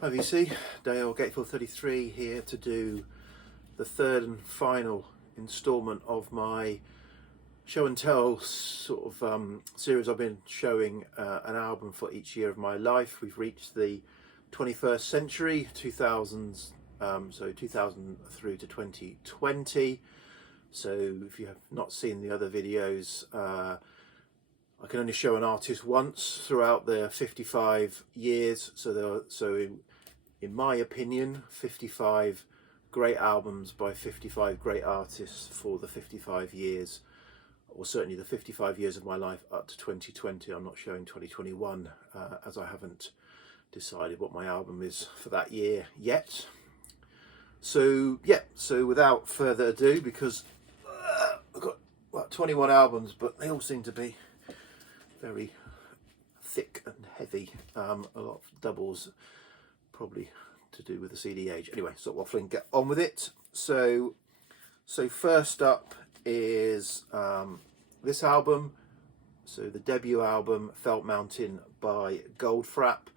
Hi VC, Dale Gateful 33 here to do the third and final instalment of my show and tell sort of series. I've been showing an album for each year of my life. We've reached the 21st century, 2000s, so 2000 through to 2020. So if you have not seen the other videos, I can only show an artist once throughout their 55 years. In my opinion, 55 great albums by 55 great artists for the 55 years, or certainly the 55 years of my life up to 2020. I'm not showing 2021 as I haven't decided what my album is for that year yet. So without further ado, because I've got about 21 albums, but they all seem to be very thick and heavy, a lot of doubles, probably to do with the CD age. Anyway, stop waffling, get on with it. So first up is this album, so the debut album, Felt Mountain by Goldfrapp,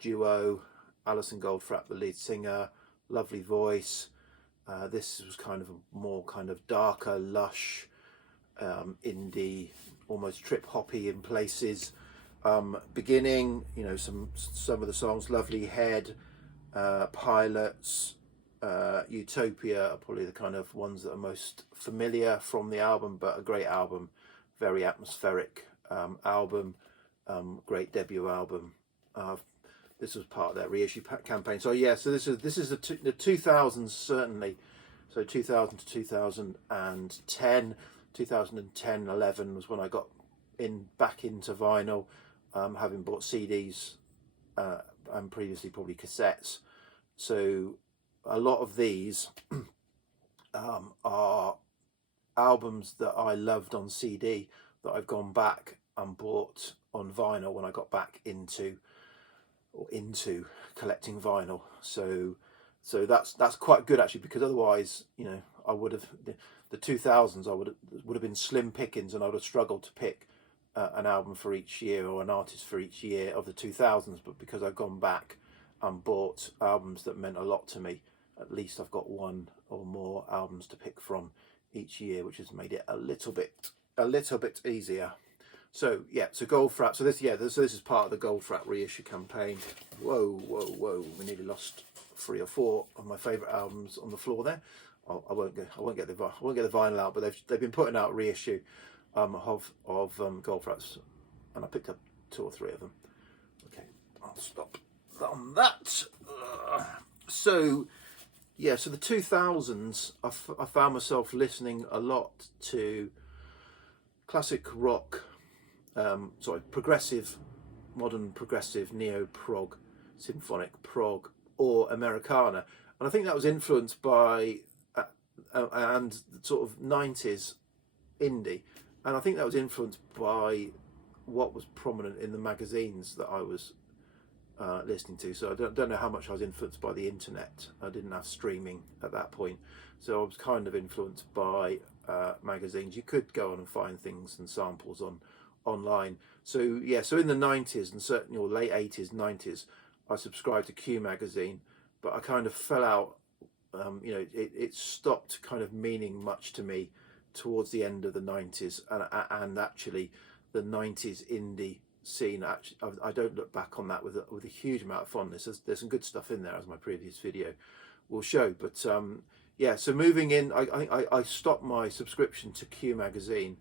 duo, Alison Goldfrapp, the lead singer, lovely voice. This was kind of a more kind of darker, lush, indie, almost trip hoppy in places. Beginning, you know, some of the songs, Lovely Head, Pilots, Utopia are probably the kind of ones that are most familiar from the album, but a great album, very atmospheric album, great debut album. This was part of their reissue campaign. So yeah, so this is the 2000s certainly. So 2000 to 2010, 2010-11 was when I got back into vinyl, having bought CDs and previously probably cassettes. So a lot of these are albums that I loved on CD that I've gone back and bought on vinyl when I got back into collecting vinyl. So that's quite good actually, because otherwise, you know, I would have the 2000s, I would have been slim pickings, and I would have struggled to pick an album for each year or an artist for each year of the 2000s. But because I've gone back and bought albums that meant a lot to me, at least I've got one or more albums to pick from each year, which has made it a little bit easier. So yeah, so Goldfrapp. So this is part of the Goldfrapp reissue campaign. Whoa! We nearly lost 3 or 4 of my favourite albums on the floor there. I won't get the vinyl out, but they've been putting out reissue of Goldfrapp's, and I picked up 2 or 3 of them. Okay, I'll stop on that. So yeah, so the 2000s, I found myself listening a lot to classic rock, progressive, modern progressive, neo-prog, symphonic prog, or Americana. And I think that was influenced by and sort of 90s indie. And I think that was influenced by what was prominent in the magazines that I was listening to. So I don't know how much I was influenced by the internet. I didn't have streaming at that point. So I was kind of influenced by magazines. You could go on and find things and samples online. So yeah, so in the 90s and certainly or late 80s, 90s, I subscribed to Q magazine, but I kind of fell out. It stopped kind of meaning much to me towards the end of the 90s, and actually the 90s indie scene, actually I don't look back on that with a huge amount of fondness. There's some good stuff in there, as my previous video will show, but yeah, so moving in, I think I stopped my subscription to Q magazine,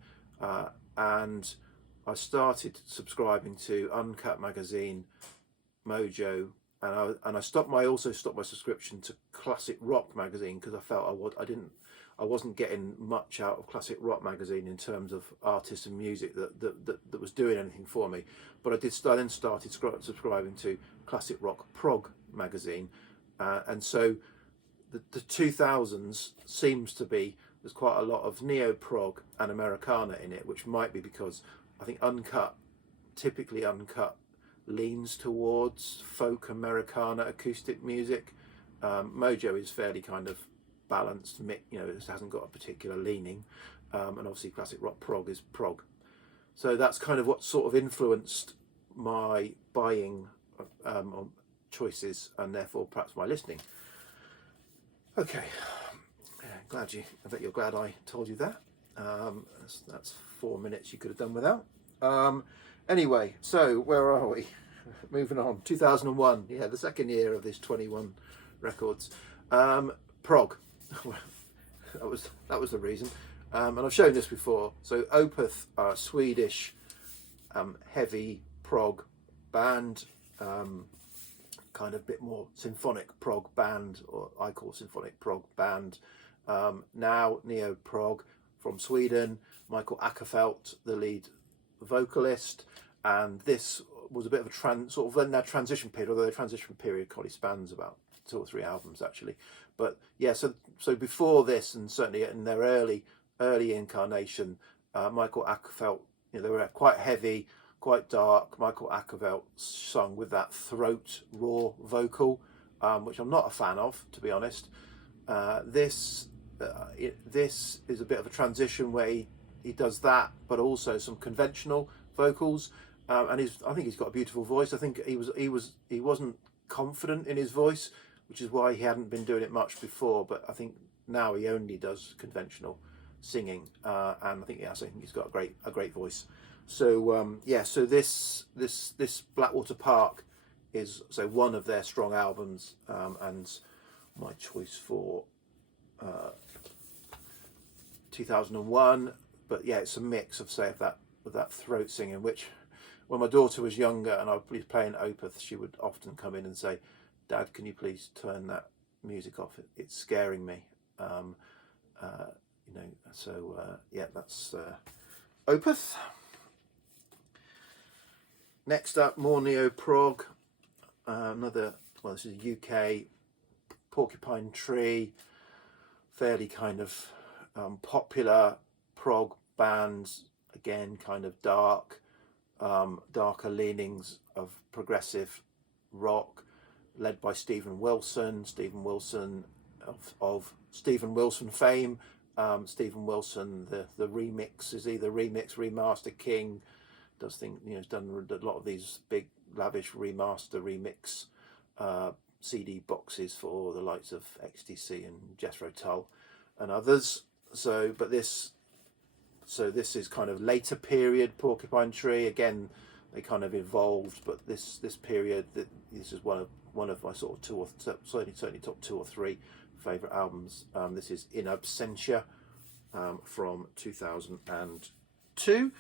and I started subscribing to Uncut magazine, Mojo, and I also stopped my subscription to Classic Rock magazine, because I felt I wasn't getting much out of Classic Rock magazine in terms of artists and music that was doing anything for me. But I then started subscribing to Classic Rock Prog magazine, and so the 2000s seems to be, there's quite a lot of neo-prog and Americana in it, which might be because I think typically Uncut leans towards folk Americana acoustic music. Mojo is fairly kind of balanced, you know, it hasn't got a particular leaning, and obviously Classic Rock Prog is prog. So that's kind of what sort of influenced my buying choices and therefore perhaps my listening. Okay, I bet you're glad I told you that. That's 4 minutes you could have done without. Anyway, so where are we? Moving on. 2001, yeah, the second year of this 21 records. Prog. that was the reason. And I've shown this before. So Opeth are a Swedish heavy prog band, kind of bit more symphonic prog band, or I call symphonic prog band. Now neo-prog from Sweden. Michael Ackerfeldt, the lead vocalist, and this was a bit of a sort of in their transition period, although the transition period probably spans about 2 or 3 albums actually. But yeah, so before this, and certainly in their early incarnation, Michael Ackerfeldt, they were quite heavy, quite dark. Michael Ackerfeldt sung with that throat raw vocal, which I'm not a fan of, to be honest. This is a bit of a transition where he does that, but also some conventional vocals, and I think he's got a beautiful voice. I think he wasn't confident in his voice, which is why he hadn't been doing it much before. But I think now he only does conventional singing, and I think he's got a great voice. So so this Blackwater Park is one of their strong albums, and my choice for 2001. But yeah, it's a mix of that throat singing, which when my daughter was younger and I would be playing Opeth, she would often come in and say, "Dad, can you please turn that music off? It's scaring me." Yeah, that's Opeth. Next up, more neo-prog. This is UK Porcupine Tree, fairly kind of popular prog bands, again kind of darker leanings of progressive rock, led by Stephen Wilson of Stephen Wilson fame. Stephen Wilson, the remix, is either remix, remaster king, does he's done a lot of these big lavish remaster remix CD boxes for the likes of XTC and Jethro Tull and others. This is kind of later period Porcupine Tree. Again, they kind of evolved, but this period, this is one of my sort of certainly top 2 or 3 favourite albums. This is In Absentia from 2002.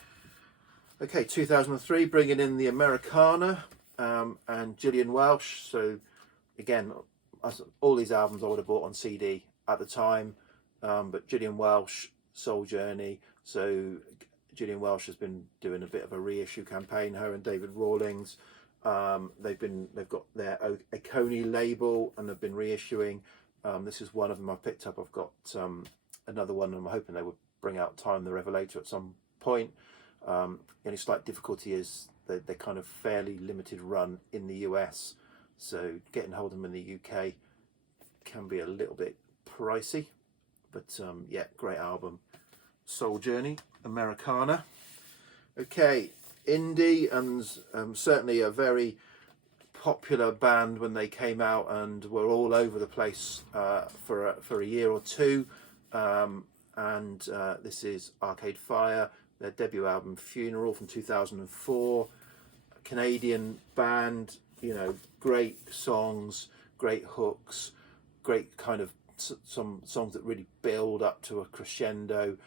Okay, 2003, bringing in the Americana and Julian Welsh. So again, all these albums I would have bought on CD at the time, but Julian Welsh, Soul Journey. So Julian Welsh has been doing a bit of a reissue campaign, her and David Rawlings. They've got their Oconee label and have been reissuing. This is one of them I picked up. I've got another one, and I'm hoping they would bring out Time the Revelator at some point. The only slight difficulty is they're kind of fairly limited run in the US, so getting hold of them in the UK can be a little bit pricey. But yeah, great album. Soul Journey, Americana. Okay, indie, and certainly a very popular band when they came out and were all over the place for a year or two. This is Arcade Fire, their debut album Funeral from 2004. A Canadian band, great songs, great hooks, great kind of some songs that really build up to a crescendo.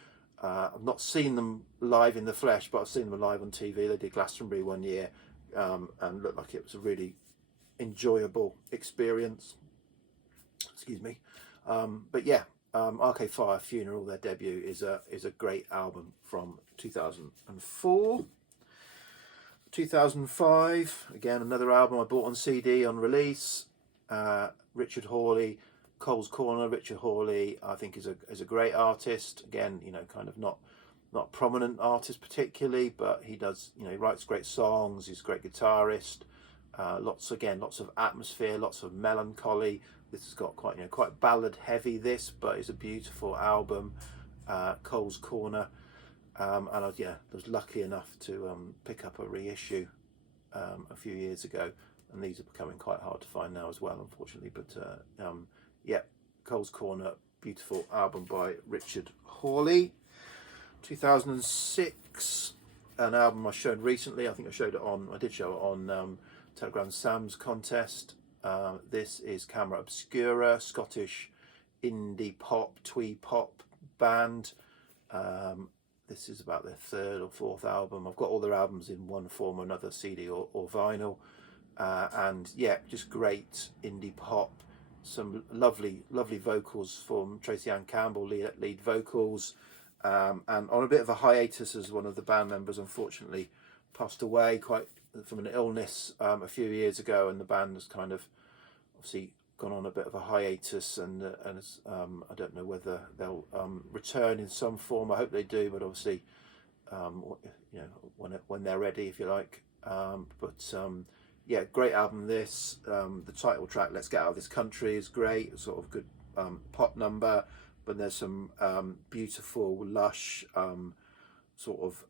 I've not seen them live in the flesh, but I've seen them live on TV. They did Glastonbury one year, and looked like it was a really enjoyable experience. Excuse me. But yeah, Arcade Fire Funeral, their debut, is a great album from 2004. 2005, again another album I bought on CD on release. Richard Hawley, Cole's Corner. Richard Hawley, I think, is a great artist. Again, kind of not prominent artist particularly, but he does, he writes great songs. He's a great guitarist. Lots of atmosphere, lots of melancholy. This has got quite ballad heavy, but it's a beautiful album. Cole's Corner, and I was lucky enough to pick up a reissue a few years ago, and these are becoming quite hard to find now as well, unfortunately. But yeah, Cole's Corner, beautiful album by Richard Hawley. 2006, an album I showed recently. I think I did show it on Telegram Sam's contest. This is Camera Obscura, Scottish indie pop, twee pop band. This is about their third or fourth album. I've got all their albums in one form or another, CD or vinyl. And yeah, just great indie pop. Some lovely vocals from Tracy Ann Campbell, lead vocals. And on a bit of a hiatus, as one of the band members unfortunately passed away quite from an illness a few years ago, and the band has kind of obviously gone on a bit of a hiatus, and I don't know whether they'll return in some form. I hope they do, but obviously you know, when they're ready, if you like. Yeah, great album this. The title track, Let's Get Out of This Country, is great, sort of good pop number, but there's some beautiful, lush sort of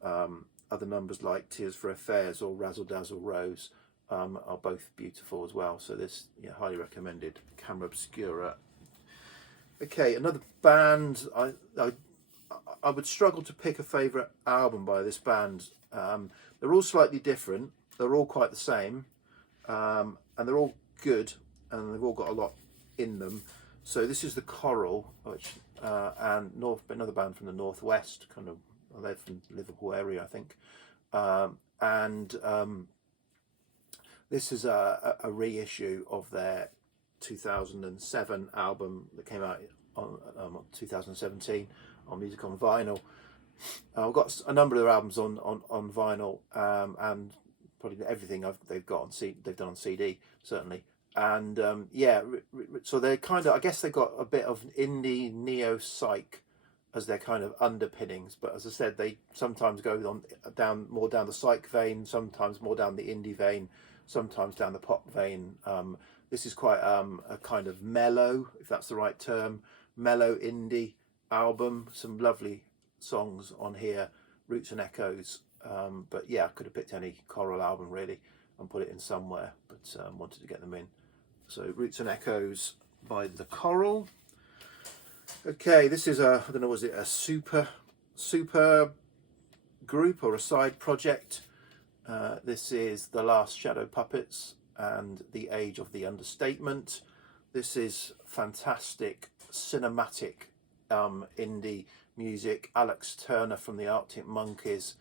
other numbers like Tears for Affairs or Razzle Dazzle Rose are both beautiful as well. So this, yeah, highly recommended, Camera Obscura. Okay, another band, I would struggle to pick a favourite album by this band. They're all slightly different, they're all quite the same, and they're all good, and they've all got a lot in them. So this is the Coral, which and another band from the northwest, kind of, they're from the Liverpool area, I think. This is a reissue of their 2007 album that came out on 2017 on Music on Vinyl. I've got a number of their albums on vinyl, and probably everything they've done on CD, certainly. And yeah, so they're kind of, I guess they've got a bit of indie neo-psych as their kind of underpinnings, but as I said, they sometimes go more down the psych vein, sometimes more down the indie vein, sometimes down the pop vein. This is quite a kind of mellow, if that's the right term, mellow indie album. Some lovely songs on here, Roots and Echoes. But yeah, I could have picked any Coral album really and put it in somewhere, but wanted to get them in. So Roots and Echoes by the Coral. Okay, this is I don't know, was it a super group or a side project? This is The Last Shadow Puppets and The Age of the Understatement. This is fantastic cinematic indie music. Alex Turner from the Arctic Monkeys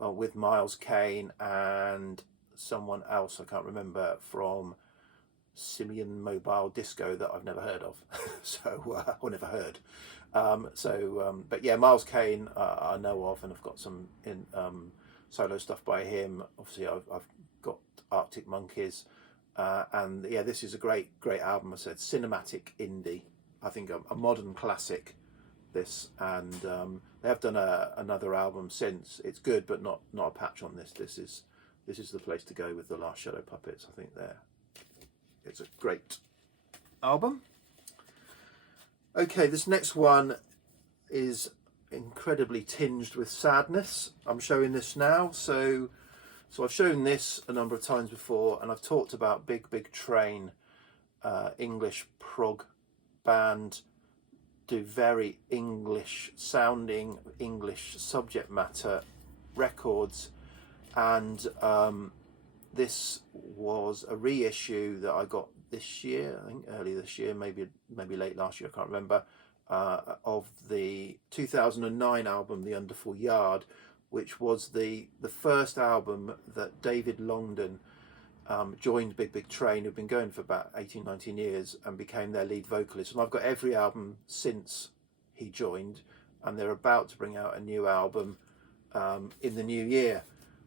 with Miles Kane and someone else I can't remember from Simian Mobile Disco that I've never heard of. Or never heard. But yeah, Miles Kane I know of, and I've got some solo stuff by him. Obviously I've got Arctic Monkeys, and yeah, this is a great album. I said cinematic indie, I think a modern classic, this, and they have done another album since. It's good, but not a patch on this. This is the place to go with The Last Shadow Puppets. I think it's a great album. Okay, this next one is incredibly tinged with sadness. I'm showing this now, so I've shown this a number of times before, and I've talked about Big Train, English prog band, do very English sounding, English subject matter records, and this was a reissue that I got this year, I think early this year, maybe late last year, I can't remember, of the 2009 album The Underful Yard, which was the first album that David Longdon joined Big Train, who've been going for about 18-19 years, and became their lead vocalist. And I've got every album since he joined, and they're about to bring out a new album in the new year.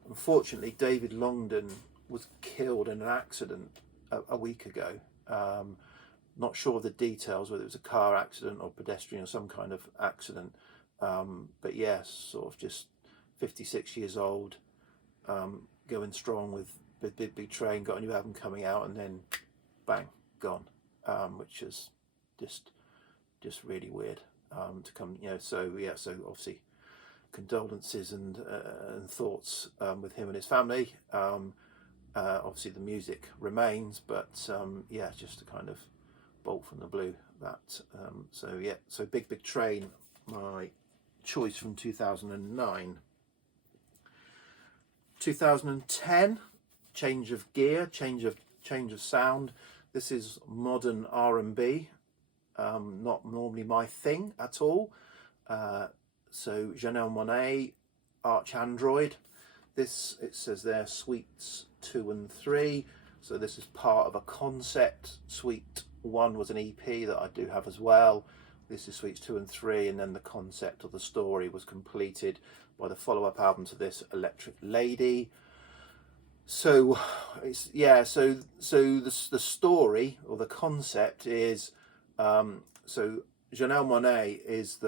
Unfortunately, David Longdon was killed in an accident a week ago. Not sure of the details, whether it was a car accident or pedestrian or some kind of accident. But yes, sort of just 56 years old, going strong with Big Train, got a new album coming out, and then bang, gone, which is just really weird to come, you know. So yeah, so obviously condolences and thoughts with him and his family. Obviously the music remains, but yeah, just a kind of bolt from the blue. That so yeah, so Big Train, my choice from 2009. 2010, change of gear, change of sound. This is modern R&B, not normally my thing at all. So Janelle Monáe, Arch Android. This, it says there, Suites 2 and 3. So this is part of a concept. Suite 1 was an EP that I do have as well. This is Suites 2 and 3, and then the concept of the story was completed by the follow-up album to this, Electric Lady. So it's, yeah, so the story or the concept is so Janelle Monáe is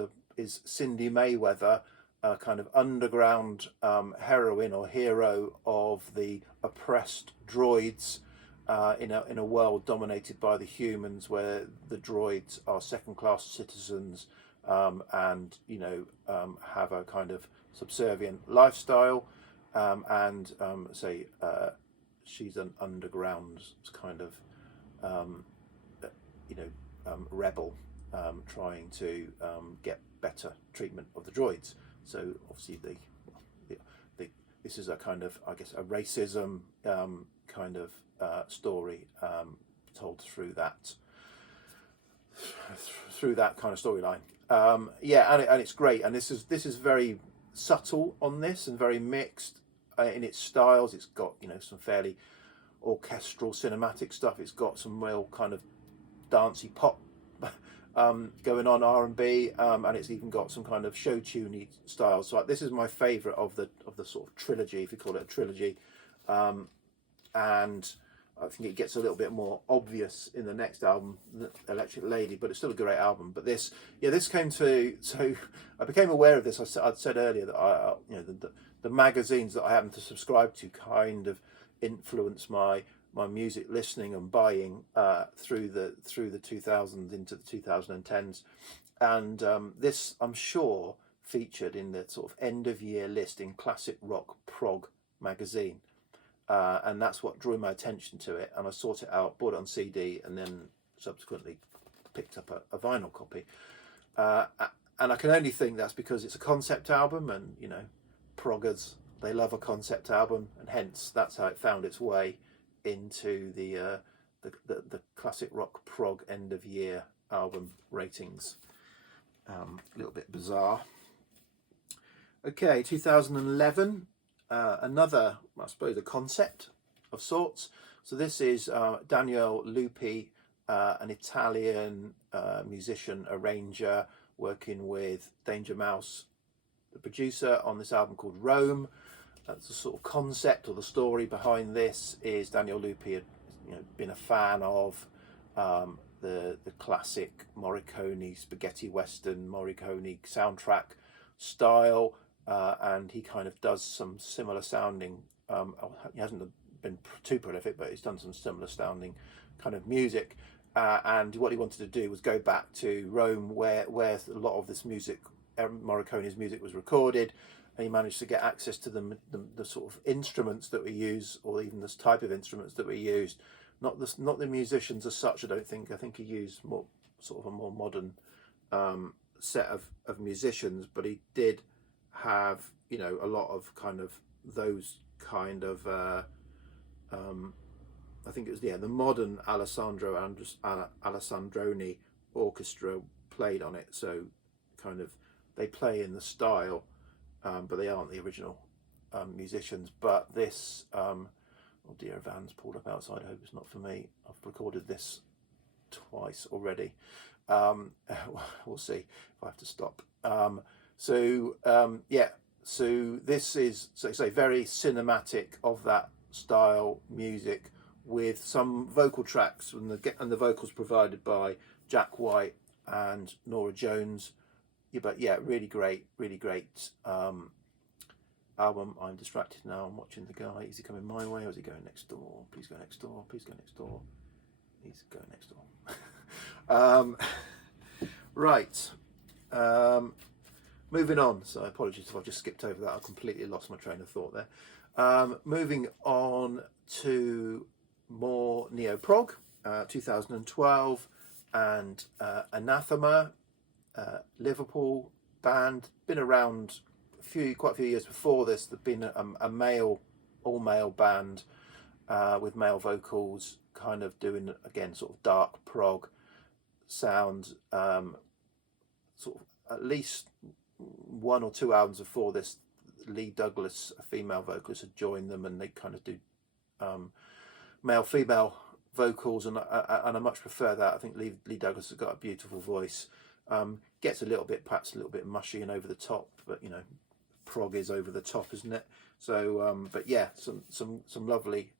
Cindy Mayweather, a kind of underground heroine or hero of the oppressed droids in a world dominated by the humans, where the droids are second-class citizens and have a kind of subservient lifestyle, and say she's an underground kind of rebel trying to get better treatment of the droids. So obviously this is a kind of, I guess, a racism kind of story told through that kind of storyline. Yeah, and it's great. And this is very subtle on this and very mixed in its styles. It's got some fairly orchestral cinematic stuff. It's got some real kind of dancey pop going on, R&B, and it's even got some kind of show tuney style. So this is my favourite of the sort of trilogy, if you call it a trilogy, and I think it gets a little bit more obvious in the next album, Electric Lady, but it's still a great album. But this came to, so I became aware of this. I'd said earlier that the magazines that I happen to subscribe to kind of influence my music listening and buying through the 2000s into the 2010s, and this, I'm sure, featured in the sort of end of year list in Classic Rock Prog magazine. And that's what drew my attention to it, and I sought it out, bought it on CD, and then subsequently picked up a vinyl copy. And I can only think that's because it's a concept album, and proggers, they love a concept album, and hence that's how it found its way into the Classic Rock Prog end of year album ratings. A little bit bizarre. Okay, 2011. Another, I suppose, a concept of sorts. So this is Daniel Lupi, an Italian musician, arranger, working with Danger Mouse, the producer, on this album called Rome. That's the sort of concept, or the story behind this is Daniel Lupi had been a fan of the classic Morricone spaghetti western Morricone soundtrack style. And he kind of does some similar sounding. He hasn't been too prolific, but he's done some similar sounding kind of music. And what he wanted to do was go back to Rome, where a lot of this music, Morricone's music, was recorded. And he managed to get access to the sort of instruments that we use, or even this type of instruments that we used. Not the musicians as such, I don't think. I think he used more sort of a more modern set of musicians, but he did have a lot of kind of those kind of I think it was the modern Alessandroni orchestra played on it, so kind of they play in the style, but they aren't the original musicians. But this oh dear, a van's pulled up outside. I hope it's not for me. I've recorded this twice already. We'll see if I have to stop. So this is, so say, very cinematic of that style music, with some vocal tracks and the vocals provided by Jack White and Nora Jones. Yeah, but yeah, really great album. I'm distracted now. I'm watching the guy. Is he coming my way, or is he going next door? Please go next door. Please go next door. He's going next door. Right. Moving on. So apologies if I've just skipped over that. I completely lost my train of thought there. Moving on to more neo-prog, 2012, and Anathema, Liverpool band, been around quite a few years before this. There'd been a all male band with male vocals, kind of doing again sort of dark prog sound. Sort of at least 1 or 2 albums before this, Lee Douglas, a female vocalist, had joined them, and they kind of do male female vocals, and I much prefer that. I think Lee Douglas has got a beautiful voice. Gets perhaps a little bit mushy and over the top, but you know, prog is over the top, isn't it? So but yeah, some lovely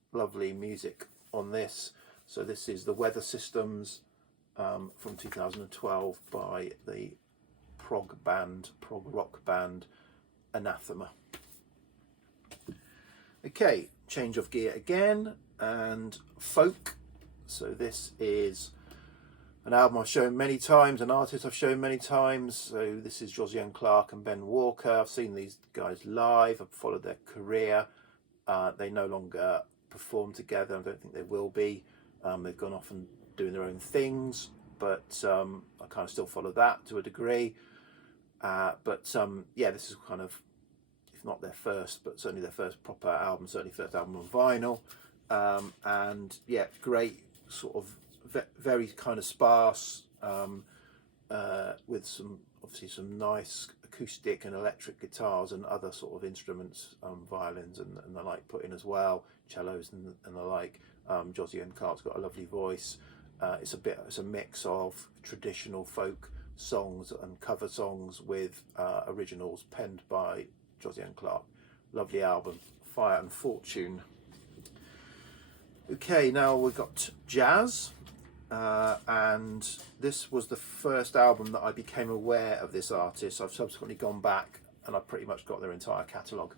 music on this. So this is the Weather Systems from 2012 by the prog rock band Anathema. Okay, change of gear again, and folk. So this is an album I've shown many times, an artist I've shown many times. So this is Julian and Ben Walker. I've seen these guys live, I've followed their career. They no longer perform together, I don't think they will be. They've gone off and doing their own things, but I kind of still follow that to a degree. But yeah, this is kind of, if not their first, but certainly their first proper album, certainly first album on vinyl. And yeah, great sort of very kind of sparse, with obviously some nice acoustic and electric guitars and other sort of instruments, violins and the like put in as well, cellos and the like. Julian Clark's got a lovely voice. It's a mix of traditional folk songs and cover songs with originals penned by Julian Clark. Lovely album, Fire and Fortune. Okay, now we've got jazz, and this was the first album that I became aware of this artist. I've subsequently gone back and I've pretty much got their entire catalogue,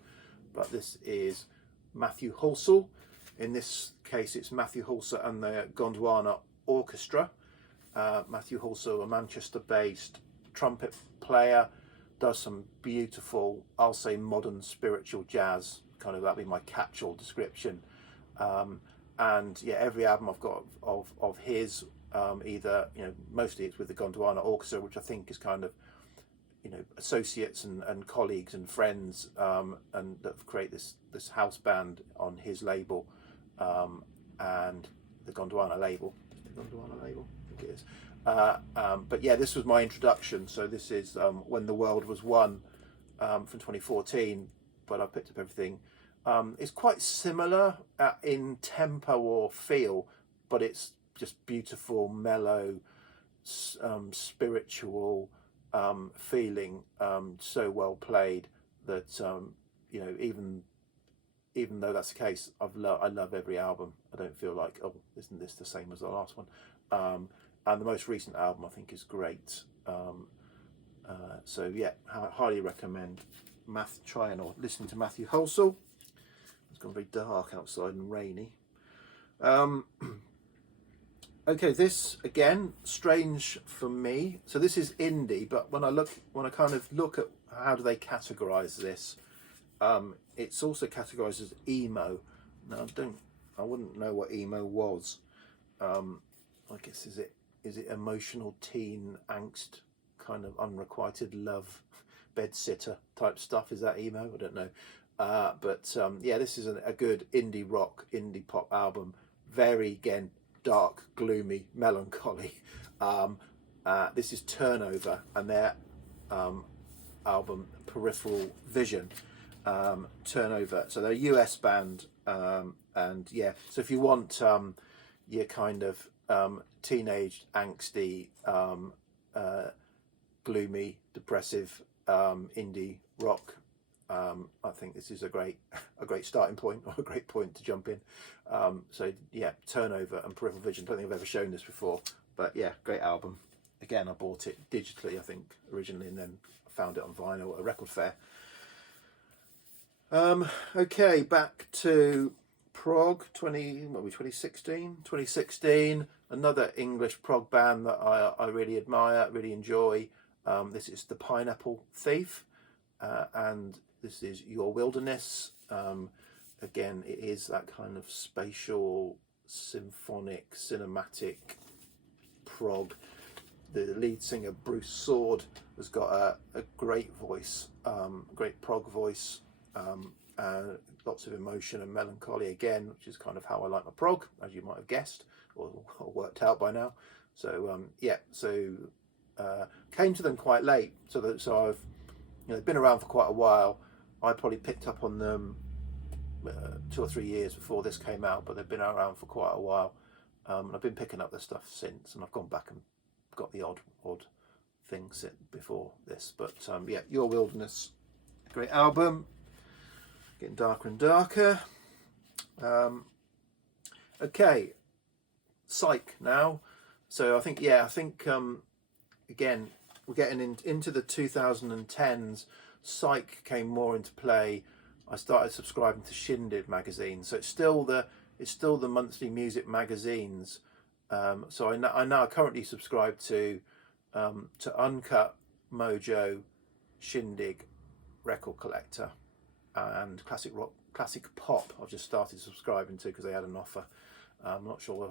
but this is Matthew Halsell. In this case, it's Matthew Halsell and the Gondwana Orchestra. Matthew Halsell, a Manchester-based trumpet player, does some beautiful, I'll say modern spiritual jazz, kind of that'd be my catch-all description. And yeah, every album I've got of his, either, you know, mostly it's with the Gondwana Orchestra, which I think is kind of, you know, associates and colleagues and friends, and that create this house band on his label, and the Gondwana label. Gondwana label, I think it is. But yeah, this was my introduction. So this is When the World Was Won, from 2014. But I picked up everything. It's quite similar in tempo or feel, but it's just beautiful, mellow, spiritual feeling. So well played that you know, even though that's the case, I love every album. I don't feel like, oh, isn't this the same as the last one? And the most recent album I think is great. So yeah, I highly recommend trying or listening to Matthew Halsell. It's gone very dark outside and rainy. Okay, this again, strange for me. So this is indie, but when I kind of look at how do they categorize this, it's also categorized as emo. Now I wouldn't know what emo was. I guess is it emotional teen angst, kind of unrequited love, bedsitter type stuff? Is that emo? I don't know. But yeah, this is a good indie rock, indie pop album. Very, again, dark, gloomy, melancholy. This is Turnover and their album Peripheral Vision. Turnover. So they're a US band, and yeah. So if you want your kind of teenage angsty, gloomy, depressive indie rock, I think this is a great starting point, or a great point to jump in. So yeah, Turnover and Peripheral Vision. I don't think I've ever shown this before, but yeah, great album. Again, I bought it digitally, I think, originally, and then found it on vinyl at a record fair. Okay, back to prog. 2016. Another English prog band that I really admire, really enjoy. This is the Pineapple Thief, and this is Your Wilderness. again, it is that kind of spatial, symphonic, cinematic prog. The lead singer, Bruce Sword, has got a great voice, great prog voice, lots of emotion and melancholy again, which is kind of how I like my prog, as you might have guessed or worked out by now. So yeah, so came to them quite late, so I've, you know, been around for quite a while. I probably picked up on them 2 or 3 years before this came out, but they've been around for quite a while, and I've been picking up their stuff since, and I've gone back and got the odd thing before this. But yeah, Your Wilderness, great album, getting darker and darker. Okay, Psych now. So I think again, we're getting into the 2010s. Psych came more into play. I started subscribing to Shindig magazine, so it's still the monthly music magazines. So I now currently subscribe to Uncut, Mojo, Shindig, Record Collector, and Classic Rock, Classic Pop. I've just started subscribing to because they had an offer. I'm not sure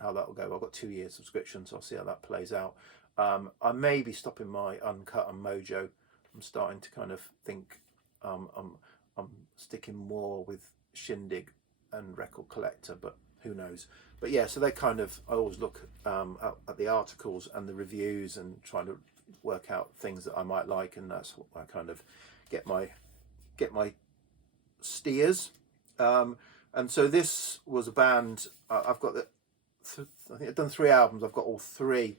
how that will go. I've got 2 years subscription, so I'll see how that plays out. I may be stopping my Uncut and Mojo. I'm starting to kind of think I'm sticking more with Shindig and Record Collector, but who knows. But yeah, so they kind of, I always look at the articles and the reviews and trying to work out things that I might like, and that's what I kind of get my steers. And so this was a band. I've got I think I've done 3 albums. I've got all 3.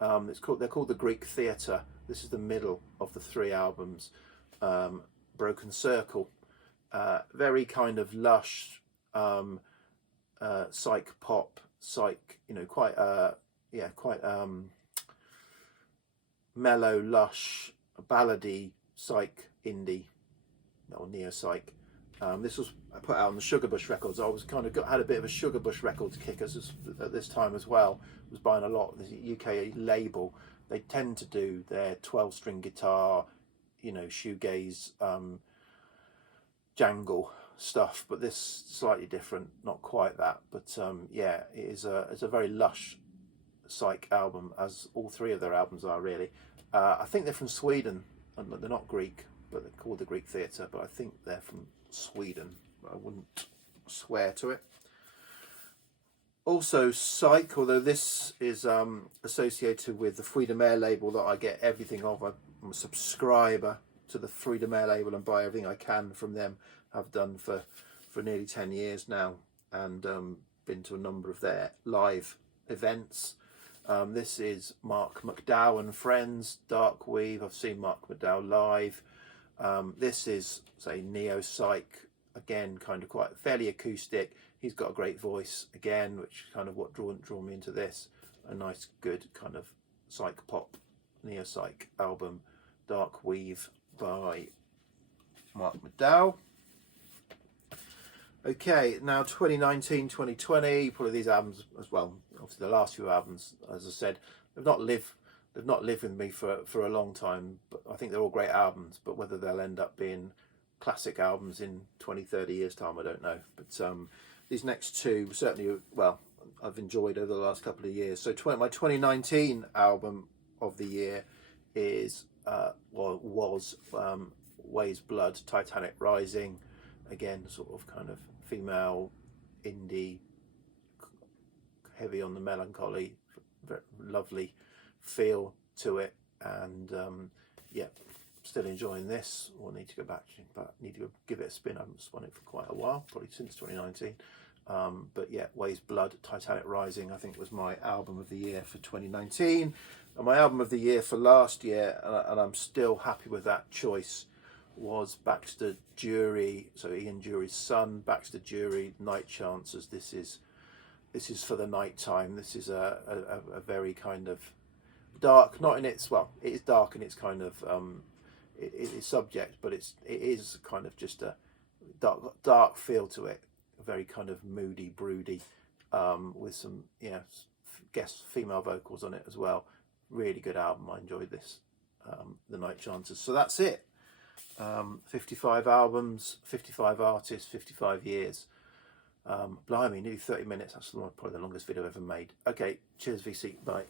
They're called the Greek Theatre. This is the middle of the 3 albums. Broken Circle, very kind of lush, psych pop, you know, quite mellow, lush, ballady, psych indie, or neo psych. This was put out on the Sugarbush Records. I was had a bit of a Sugarbush Records kick at this time as well. I was buying a lot. The UK label, they tend to do their 12-string guitar, you know, shoegaze, jangle stuff, but this slightly different, not quite that, but yeah, it's a very lush psych album, as all 3 of their albums are really. I think they're from Sweden, and they're not Greek, but they're called the Greek Theatre, but I think they're from Sweden. I wouldn't swear to it. Also Psych, although this is associated with the Freedom Air label that I get everything of. I'm a subscriber to the Freedom Air label and buy everything I can from them. I've done for nearly 10 years now, and been to a number of their live events. This is Mark McDowell and Friends, Dark Weave. I've seen Mark McDowell live. This is, say, neo psych, again, kind of quite fairly acoustic. He's got a great voice again, which kind of what drew me into this. A nice, good kind of psych pop, neo psych album, Dark Weave by Mark McDowell. Okay, now 2019, 2020, probably these albums as well. Obviously, the last few albums, as I said, they've not lived with me for a long time, but I think they're all great albums. But whether they'll end up being classic albums in 20, 30 years' time, I don't know. But these next 2 certainly, well, I've enjoyed over the last couple of years. So my 2019 album of the year is was Ways Blood, Titanic Rising. Again, sort of kind of female indie, heavy on the melancholy, very lovely feel to it, and yeah, still enjoying this. Or need to go back, but need to go give it a spin. I haven't spun it for quite a while, probably since 2019. But yeah, Ways Blood, Titanic Rising, I think was my album of the year for 2019, and my album of the year for last year, and I'm still happy with that choice, was Baxter Dury, so Ian Dury's son, Baxter Dury, Night Chances. This is for the night time. This is a very kind of dark, not in its, well, it is dark in its kind of it is subject, but it is kind of just a dark feel to it, a very kind of moody, broody, with some guest female vocals on it as well. Really good album. I enjoyed this, The Night Chances. So that's it. 55 albums, 55 artists, 55 years. Blimey, nearly 30 minutes. That's probably the longest video I've ever made. Okay, cheers VC, bye.